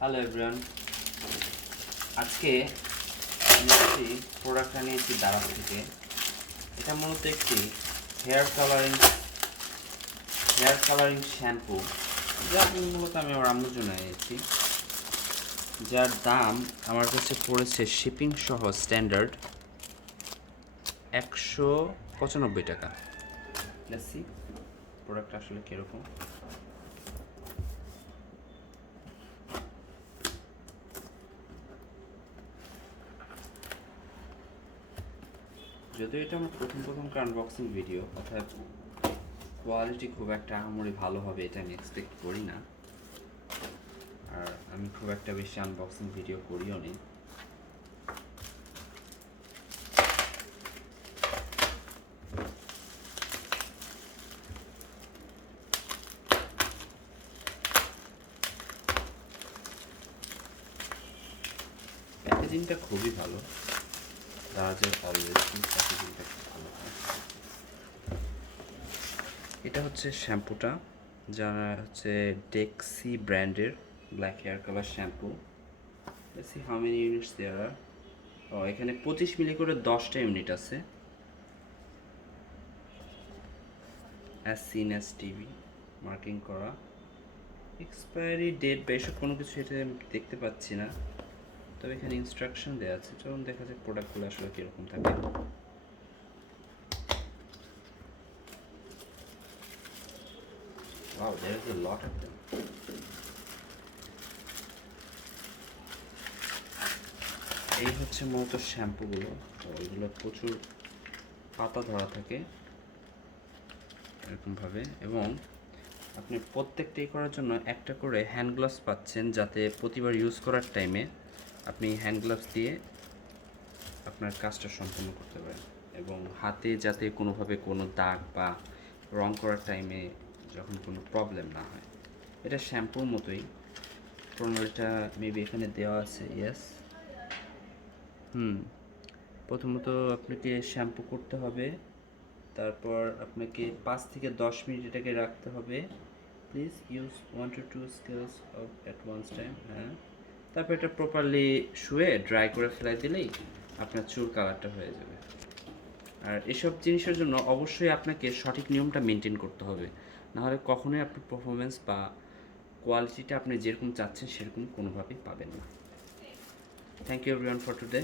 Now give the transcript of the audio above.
Hello everyone, আজকে আমি একটি প্রোডাক্টটা নিয়েছি দারাজ থেকে। এটা মূলত একটি হেয়ার কালারিং শ্যাম্পু, যা মূলত আমি আমার আম্মুর জন্য নিয়েছি, যার দাম আমার কাছে পড়েছে শিপিং সহ স্ট্যান্ডার্ড 195 টাকা। দেখছি প্রোডাক্টটা আসলে কীরকম। যদিও এটা আমার প্রথম আনবক্সিং ভিডিও, অর্থাৎ কোয়ালিটি খুব একটা আহামরি ভালো হবে এটা আমি এক্সপেক্ট করি না, আর আমি খুব একটা বেশি আনবক্সিং ভিডিও করিও নি। প্যাকেজিংটা খুবই ভালো, দারাজের অলওয়েজ প্যাকেজিংটা খুব ভালো হয়। এটা হচ্ছে শ্যাম্পুটা, যা হচ্ছে ডেক্সি ব্র্যান্ডের black hair colour shampoo. See how many units there are. এখানে 25 মিলি করে 10টা ইউনিট আছে। As seen as TV marking করা। এক্সপায়ারি ডেট বা এসব কোনো কিছু এটা আমি দেখতে পাচ্ছি না, তবে এখানে ইনস্ট্রাকশন দেওয়া আছে। চলুন দেখা যাক প্রোডাক্টগুলো আসলে কীরকম থাকে। Wow, there is a lot of them. এই হচ্ছে মূলত শ্যাম্পুগুলো। তো এগুলো প্রচুর পাতা ধরা থাকে এরকমভাবে, এবং আপনি প্রত্যেকটাই করার জন্য একটা করে হ্যান্ড গ্লাভস পাচ্ছেন, যাতে প্রতিবার ইউজ করার টাইমে আপনি হ্যান্ড গ্লাভস দিয়ে আপনার কাজটা সম্পন্ন করতে পারেন, এবং হাতে যাতে কোনোভাবে কোনো দাগ বা রং করার টাইমে যখন কোনো প্রবলেম না হয়। এটা শ্যাম্পুর মতোই, প্রণালীটা মেবি এখানে দেওয়া আছে। ইয়েস, প্রথমত আপনাকে শ্যাম্পু করতে হবে, তারপর আপনাকে 5 থেকে 10 মিনিট এটাকে রাখতে হবে। Please use 1 to 2 scales of at once time. হ্যাঁ, তারপর এটা প্রপারলি শুয়ে ড্রাই করে ফেলাই দিলেই আপনার চুল কালারটা হয়ে যাবে। আর এসব জিনিসের জন্য অবশ্যই আপনাকে সঠিক নিয়মটা মেনটেন করতে হবে, নাহলে কখনোই আপনার পারফরমেন্স বা কোয়ালিটিটা আপনি যেরকম চাচ্ছেন সেরকম কোনোভাবেই পাবেন না। Thank you everyone for today.